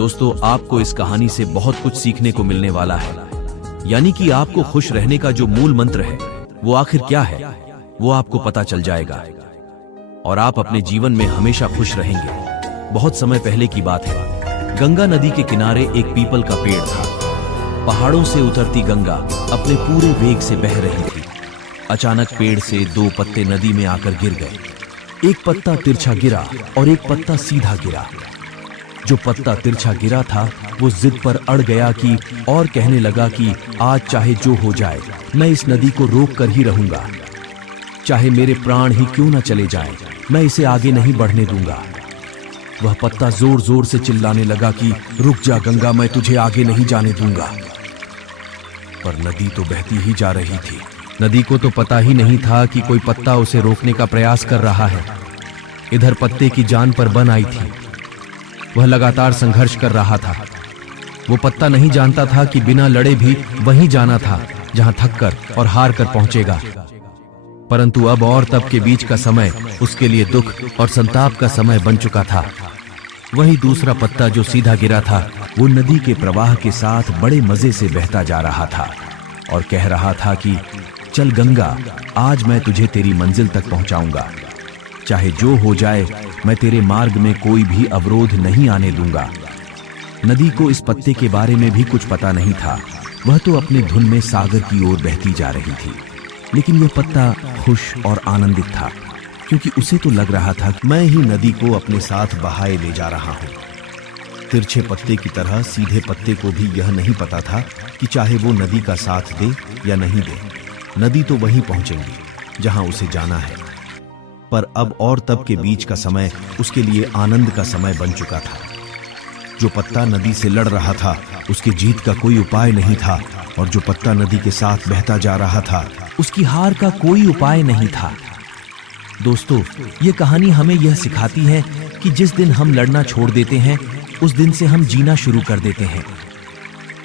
दोस्तों, आपको इस कहानी से बहुत कुछ सीखने को मिलने वाला है। यानी कि आपको खुश रहने का जो मूल मंत्र है वो आखिर क्या है, वो आपको पता चल जाएगा और आप अपने जीवन में हमेशा खुश रहेंगे। बहुत समय पहले की बात है। गंगा नदी के किनारे एक पीपल का पेड़ था। पहाड़ों से उतरती गंगा अपने पूरे वेग से बह रही थी। अचानक पेड़ से दो पत्ते नदी में आकर गिर गए। एक पत्ता तिरछा गिरा और एक पत्ता सीधा गिरा। जो पत्ता तिरछा गिरा था वो जिद पर अड़ गया कि और कहने लगा कि आज चाहे जो हो जाए, मैं इस नदी को रोक कर ही रहूंगा। चाहे मेरे प्राण ही क्यों न चले जाएं, मैं इसे आगे नहीं बढ़ने दूंगा। वह पत्ता जोर जोर से चिल्लाने लगा कि रुक जा गंगा, मैं तुझे आगे नहीं जाने दूंगा। पर नदी तो बहती ही जा रही थी। नदी को तो पता ही नहीं था कि कोई पत्ता उसे रोकने का प्रयास कर रहा है। इधर पत्ते की जान पर बन आई थी। वह लगातार संघर्ष कर रहा था। वो पत्ता नहीं जानता था कि बिना लड़े भी वहीं जाना था जहां थककर और हार कर पहुंचेगा। परंतु अब और तब के बीच का समय उसके लिए दुख और संताप का समय बन चुका था। वही दूसरा पत्ता जो सीधा गिरा था वो नदी के प्रवाह के साथ बड़े मजे से बहता जा रहा था और कह रहा था कि चल गंगा, आज मैं तुझे तेरी मंजिल तक पहुंचाऊंगा। चाहे जो हो जाए, मैं तेरे मार्ग में कोई भी अवरोध नहीं आने दूंगा। नदी को इस पत्ते के बारे में भी कुछ पता नहीं था। वह तो अपनी धुन में सागर की ओर बहती जा रही थी। लेकिन यह पत्ता खुश और आनंदित था, क्योंकि उसे तो लग रहा था कि मैं ही नदी को अपने साथ बहाए ले जा रहा हूं। तिरछे पत्ते की तरह सीधे पत्ते को भी यह नहीं पता था कि चाहे वो नदी का साथ दे या नहीं दे, नदी तो वहीं पहुंचेंगी जहां उसे जाना है। पर अब और तब के बीच का समय उसके लिए आनंद का समय बन चुका था। जो पत्ता नदी से लड़ रहा था उसकी जीत का कोई उपाय नहीं था, और जो पत्ता नदी के साथ बहता जा रहा था उसकी हार का कोई उपाय नहीं था। दोस्तों, ये कहानी हमें यह सिखाती है कि जिस दिन हम लड़ना छोड़ देते हैं उस दिन से हम जीना शुरू कर देते हैं।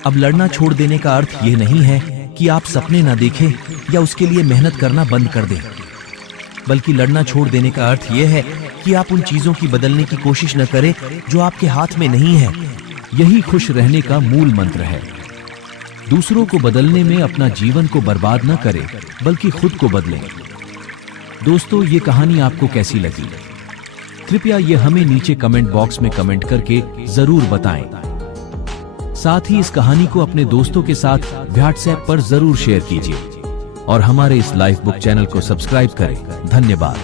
अब लड़ना छोड़ देने का अर्थ ये नहीं है कि आप सपने ना देखें या उसके लिए मेहनत करना बंद कर दें, बल्कि लड़ना छोड़ देने का अर्थ यह है कि आप उन चीजों की बदलने की कोशिश न करें जो आपके हाथ में नहीं है। यही खुश रहने का मूल मंत्र है। दूसरों को बदलने में अपना जीवन को बर्बाद न करें, बल्कि खुद को बदलें। दोस्तों, ये कहानी आपको कैसी लगी? कृपया ये हमें नीचे कमेंट बॉक्स में कमेंट करके जरूर बताएं। साथ ही इस कहानी को अपने दोस्तों के साथ व्हाट्सएप पर जरूर शेयर कीजिए और हमारे इस लाइफ बुक चैनल को सब्सक्राइब करें। धन्यवाद।